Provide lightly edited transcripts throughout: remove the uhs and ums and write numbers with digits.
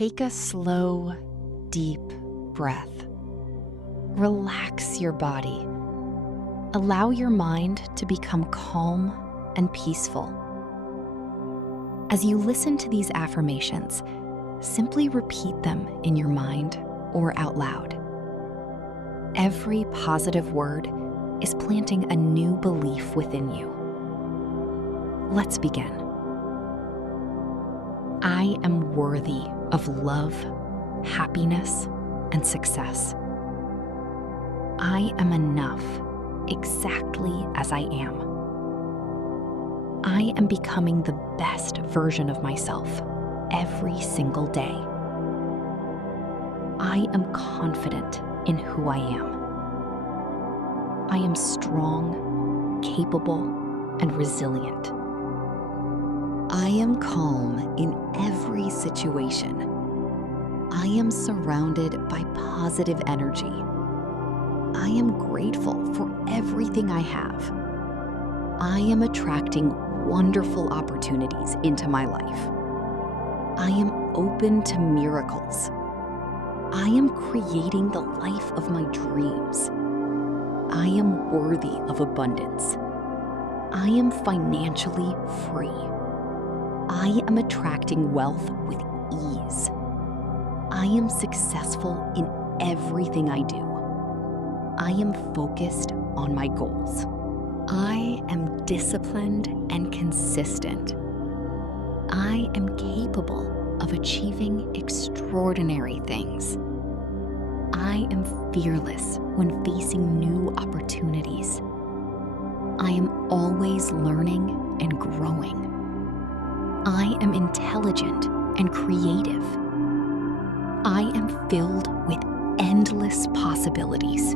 take a slow, deep breath. Relax your body. Allow your mind to become calm and peaceful. As you listen to these affirmations, simply repeat them in your mind or out loud. Every positive word is planting a new belief within you. Let's begin. I am worthy of love, happiness, and success. I am enough exactly as I am. I am becoming the best version of myself every single day. I am confident in who I am. I am strong, capable, and resilient. I am calm in every situation. I am surrounded by positive energy. I am grateful for everything I have. I am attracting wonderful opportunities into my life. I am open to miracles. I am creating the life of my dreams. I am worthy of abundance. I am financially free. I am attracting wealth with ease. I am successful in everything I do. I am focused on my goals. I am disciplined and consistent. I am capable of achieving extraordinary things. I am fearless when facing new opportunities. I am always learning and growing. I am intelligent and creative. I am filled with endless possibilities.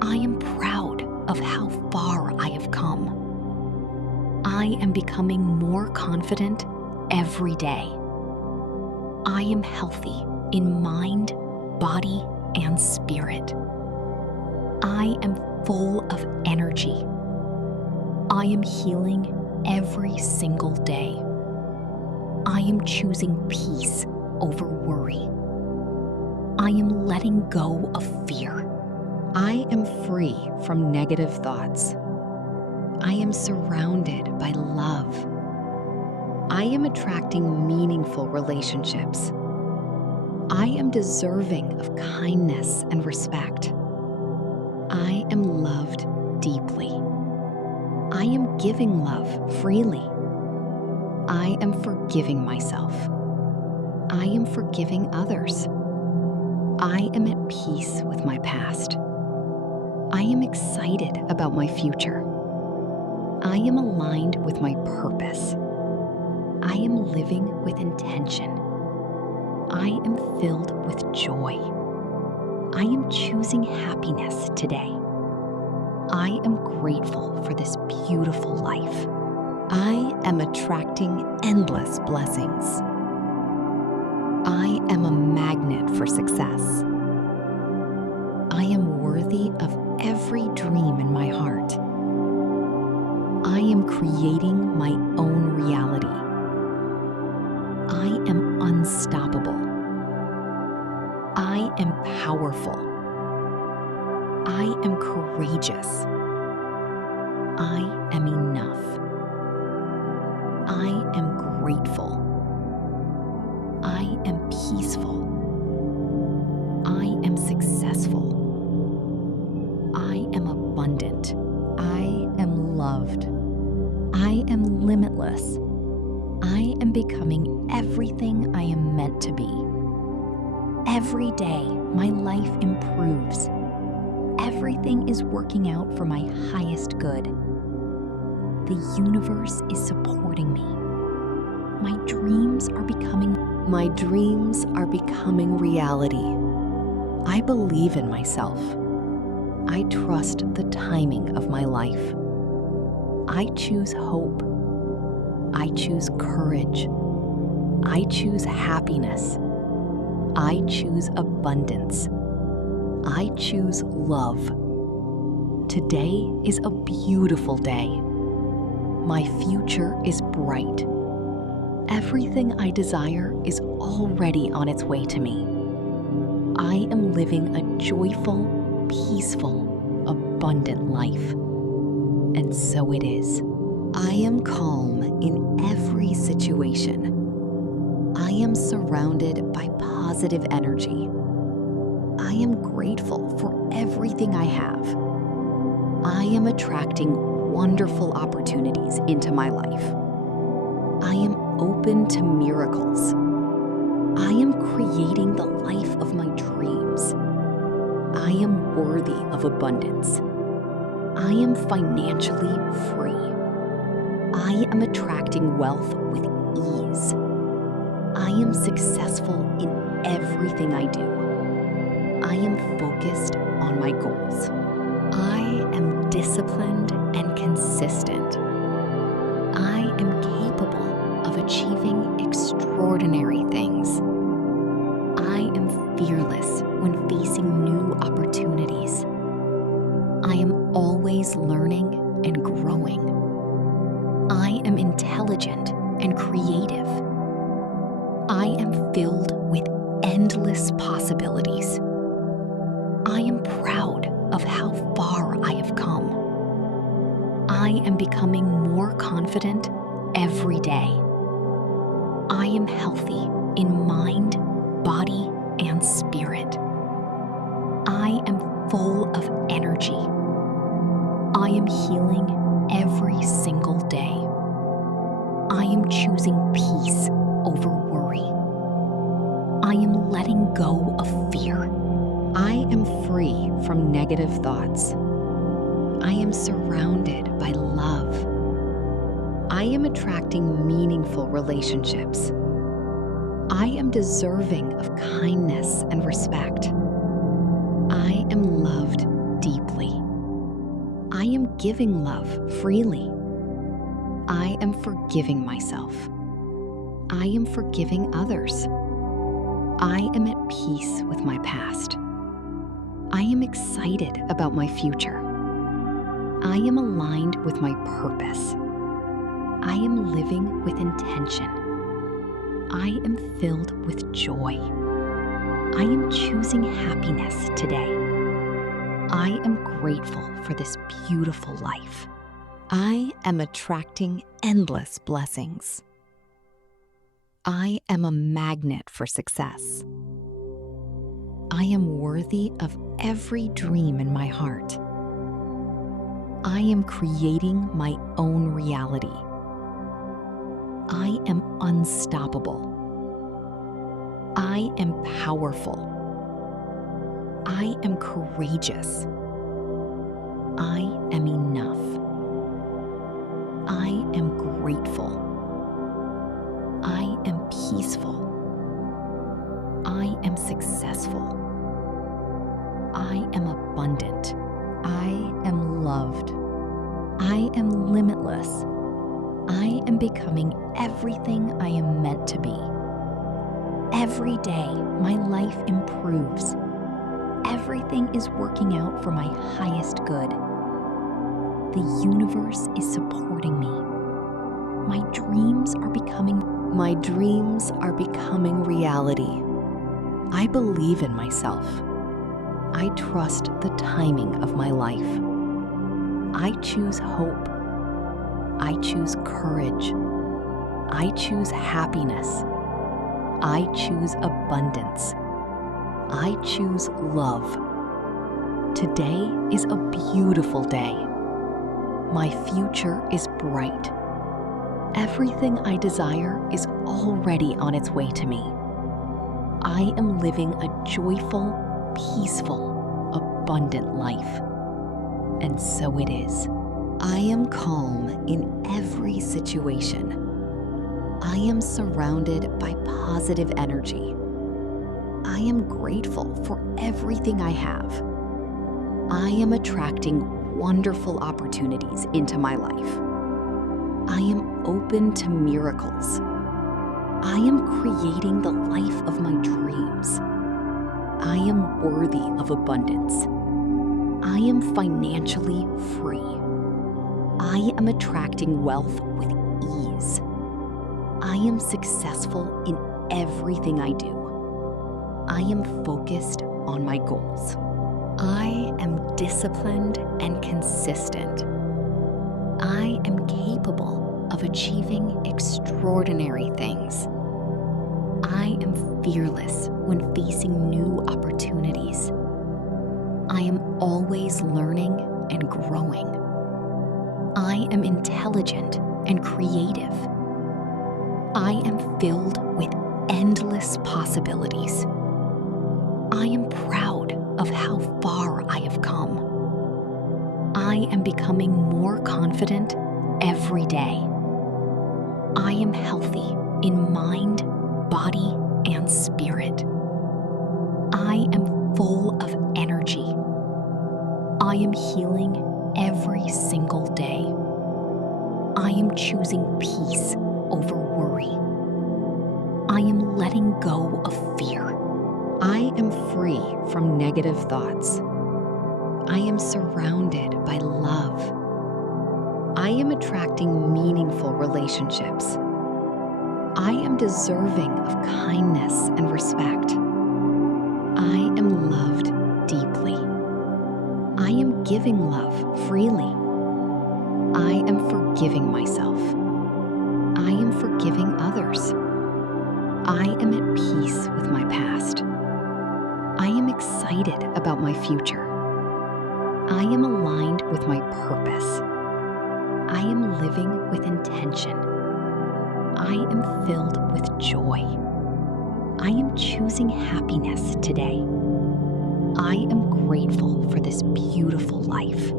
I am proud of how far I have come. I am becoming more confident every day. I am healthy in mind, body, and spirit. I am full of energy. I am healing every single day. I am choosing peace over worry. I am letting go of fear. I am free from negative thoughts. I am surrounded by love. I am attracting meaningful relationships. I am deserving of kindness and respect. I am loved deeply. I am giving love freely. I am forgiving myself. I am forgiving others. I am at peace with my past. I am excited about my future. I am aligned with my purpose. I am living with intention. I am filled with joy. I am choosing happiness today. I am grateful for this beautiful life. I am attracting endless blessings. I am a magnet for success. I am worthy of every dream in my heart. I am creating my own reality. I am unstoppable. I am powerful. I am courageous. I am enough. I am grateful. I am peaceful. I am successful. I am abundant. I am loved. I am limitless. I am becoming everything I am meant to be. Every day, my life improves. Everything is working out for my highest good. The universe is supporting me. My dreams are becoming reality. I believe in myself. I trust the timing of my life. I choose hope. I choose courage. I choose happiness. I choose abundance. I choose love. Today is a beautiful day. My future is bright, Everything I desire is already on its way to me. I am living a joyful, peaceful, abundant life. And so it is. I am calm in every situation. I am surrounded by positive energy. I am grateful for everything I have. I am attracting wonderful opportunities into my life. I am open to miracles. I am creating the life of my dreams. I am worthy of abundance. I am financially free. I am attracting wealth with ease. I am successful in everything I do. I am focused on my goals. I am disciplined and consistent. I am capable of achieving extraordinary things. I am fearless when facing new opportunities. I am always learning and growing. I am intelligent and creative. I am filled with endless possibilities. I am proud of how far I have come. I am becoming more confident every day. I am healthy in mind, body, and spirit. I am full of energy. I am healing every single day. I am choosing peace over worry. I am letting go of fear. I am free from negative thoughts. I am surrounded by love. I am attracting meaningful relationships. I am deserving of kindness and respect. I am loved deeply. I am giving love freely. I am forgiving myself. I am forgiving others. I am at peace with my past. I am excited about my future. I am aligned with my purpose. I am living with intention. I am filled with joy. I am choosing happiness today. I am grateful for this beautiful life. I am attracting endless blessings. I am a magnet for success. I am worthy of every dream in my heart. I am creating my own reality. I am unstoppable. I am powerful. I am courageous. I am enough. I am grateful. I am peaceful. I am successful. I am abundant. I am loved. I am limitless. I am becoming everything I am meant to be. Every day, my life improves. Everything is working out for my highest good. The universe is supporting me. My dreams are becoming reality. I believe in myself. I trust the timing of my life. I choose hope. I choose courage. I choose happiness. I choose abundance. I choose love. Today is a beautiful day. My future is bright. Everything I desire is already on its way to me. I am living a joyful, peaceful, abundant life. And so it is. I am calm in every situation. I am surrounded by positive energy. I am grateful for everything I have. I am attracting wonderful opportunities into my life. I am open to miracles. I am creating the life of my dreams. I am worthy of abundance. I am financially free. I am attracting wealth with ease. I am successful in everything I do. I am focused on my goals. I am disciplined and consistent. I am capable of achieving extraordinary things. I am fearless when facing new opportunities. I am always learning and growing. I am intelligent and creative. I am filled with endless possibilities. I am proud of how far I have come. I am becoming more confident every day. I am healthy in mind, body, and spirit. I am full of energy. I am healing every single day. I am choosing peace over worry. I am letting go of fear. I am free from negative thoughts. I am surrounded by love. I am attracting meaningful relationships. I am deserving of kindness and respect. I am loved deeply. I am giving love freely. I am forgiving myself. I am forgiving others. I am at peace with my past. I am excited about my future. I am aligned with my purpose. I am living with intention. I am filled with joy. I am choosing happiness today. I am grateful for this beautiful life.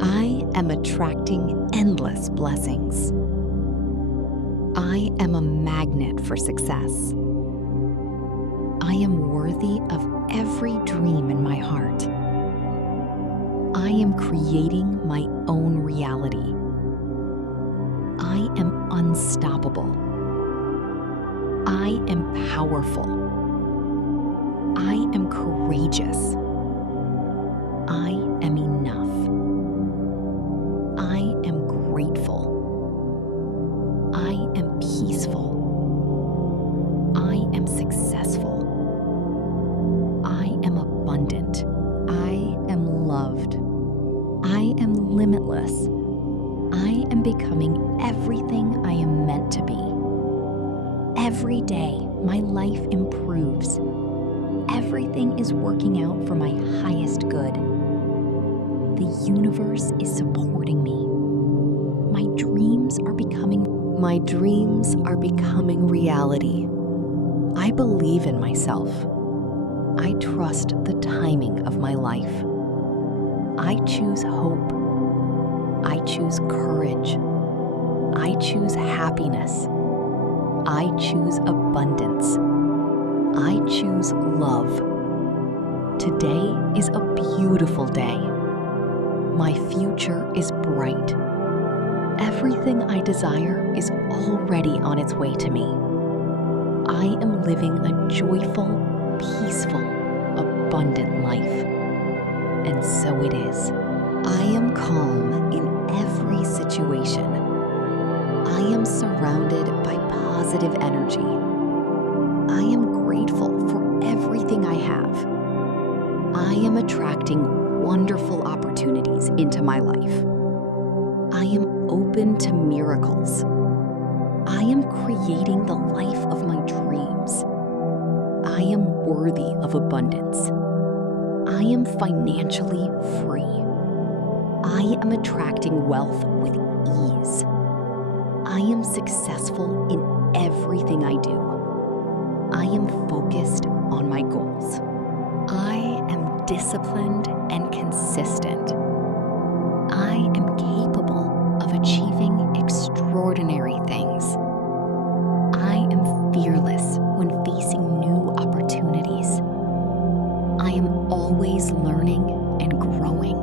I am attracting endless blessings. I am a magnet for success. I am worthy of every dream in my heart. I am creating my own reality. I am unstoppable. I am powerful. I am courageous. I am enough. I am grateful. I am peaceful. I am successful. I am abundant. I am loved. I am limitless. I am becoming everything I am meant to be. Every day, my life improves. Everything is working out for my highest good. The universe is supporting me. My dreams are becoming reality. I believe in myself. I trust the timing of my life. I choose hope. I choose courage. I choose happiness. I choose abundance. I choose love. Today is a beautiful day. My future is bright. Everything I desire is already on its way to me. I am living a joyful, peaceful, abundant life. And so it is. I am calm in every situation. I am surrounded by positive energy. I am grateful for everything I have. I am attracting wonderful opportunities into my life. I am open to miracles. I am creating the life of my dreams. I am worthy of abundance. I am financially free. I am attracting wealth with ease. I am successful in everything I do. I am focused on my goals. I am disciplined and consistent. I am capable of achieving extraordinary things. I am fearless when facing new opportunities. I am always learning and growing.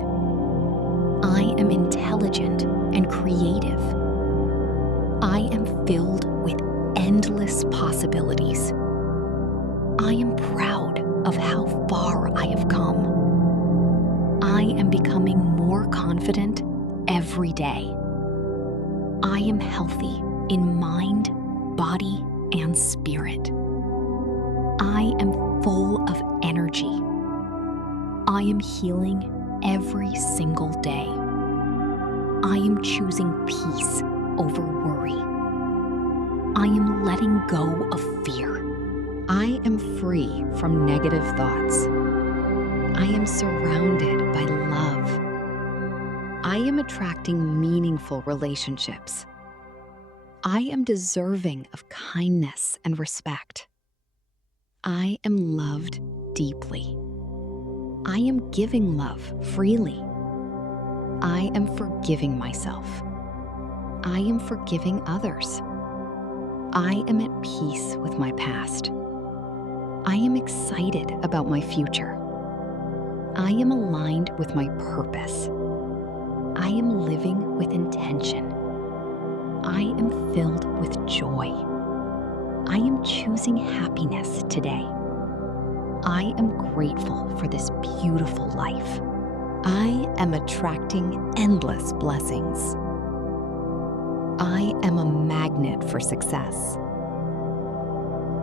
I am intelligent and creative. I am filled with endless possibilities. I am proud of how far I have come. I am becoming more confident every day. I am healthy in mind, body and spirit. I am full of energy. I am healing every single day. I am choosing peace over worry. I am letting go of fear. I am free from negative thoughts. I am surrounded by love. I am attracting meaningful relationships. I am deserving of kindness and respect. I am loved deeply. I am giving love freely. I am forgiving myself. I am forgiving others. I am at peace with my past. I am excited about my future. I am aligned with my purpose. I am living with intention. I am filled with joy. I am choosing happiness today. I am grateful for this beautiful life. I am attracting endless blessings. I am a magnet for success.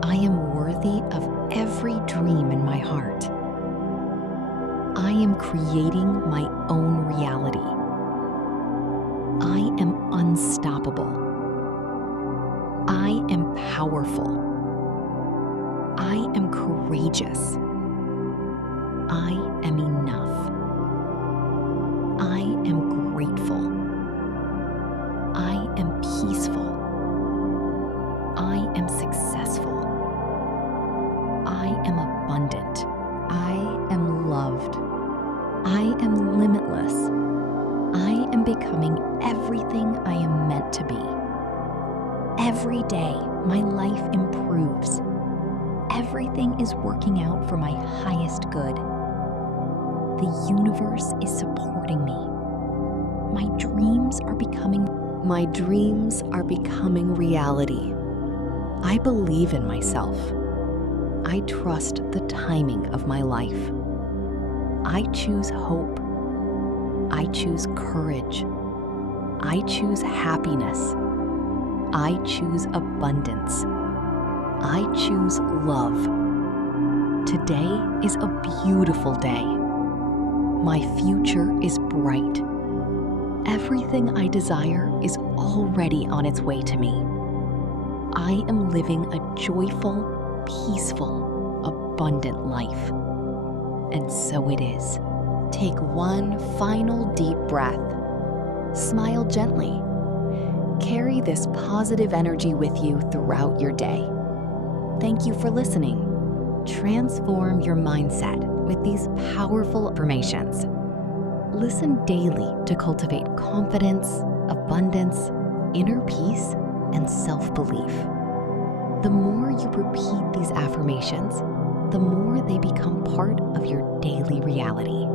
I am worthy of every dream in my heart. I am creating my own reality. I am unstoppable. I am powerful. I am courageous. I am enough. I am grateful. I am peaceful. I am successful. I am abundant. I am loved. I am limitless. I am becoming everything I am meant to be. Every day, my life improves. Everything is working out for my highest good. The universe is supporting me. My dreams are becoming reality. I believe in myself. I trust the timing of my life. I choose hope. I choose courage. I choose happiness. I choose abundance. I choose love. Today is a beautiful day. My future is bright. Everything I desire is already on its way to me. I am living a joyful, peaceful, abundant life. And so it is. Take one final deep breath. Smile gently. Carry this positive energy with you throughout your day. Thank you for listening. Transform your mindset with these powerful affirmations. Listen daily to cultivate confidence, abundance, inner peace, and self-belief. The more you repeat these affirmations, the more they become part of your daily reality.